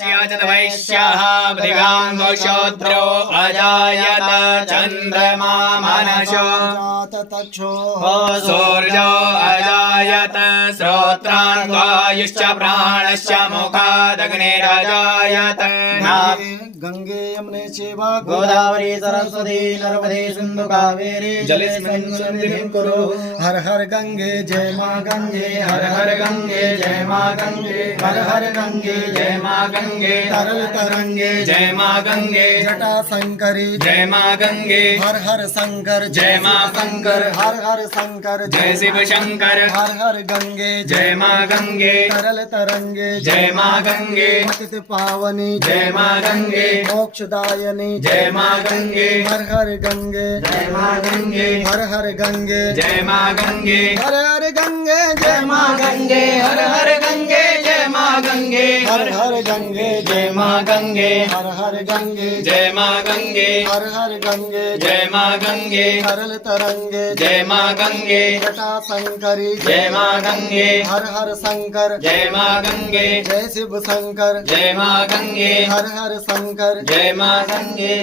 वैश्यः मृगाङ्गशूद्रो अजायत चन्द्रमा मनसो तक्षो सूर्यो अजायत श्रोत्रान् वायुश्च प्राणश्च मुखादग्निरजायत गंगे यमुने चैव गोदावरी सरस्वती नर्मदे सिंधु कावेरी जलेस्मिन् सन्निधिं कुरु। हर हर गंगे जय माँ गंगे हर हर गंगे जय माँ गंगे हर हर गंगे जय माँ गंगे तरल तरंगे जय माँ गंगे जटा शंकरी जय माँ गंगे हर हर शंकर जय माँ शंकर हर हर शंकर जय शिव शंकर हर हर गंगे जय माँ गंगे तरल तरंगे जय माँ गंगे पतित पावनी जय माँ गंगे मोक्षदायनी जय माँ गंगे हर हर गंगे जय माँ गंगे हर हर गंगे जय माँ गंगे हर हर गंगे जय माँ गंगे हर हर गंगे जय माँ गंगे हर हर गंगे जय माँ गंगे हर हर गंगे जय माँ गंगे हर हर गंगे जय माँ गंगे तरल तरंगे जय माँ गंगे जटा शंकरी जय माँ गंगे हर हर शंकर जय माँ गंगे जय शिव शंकर जय माँ गंगे हर हर शंकर जय माँ गंगे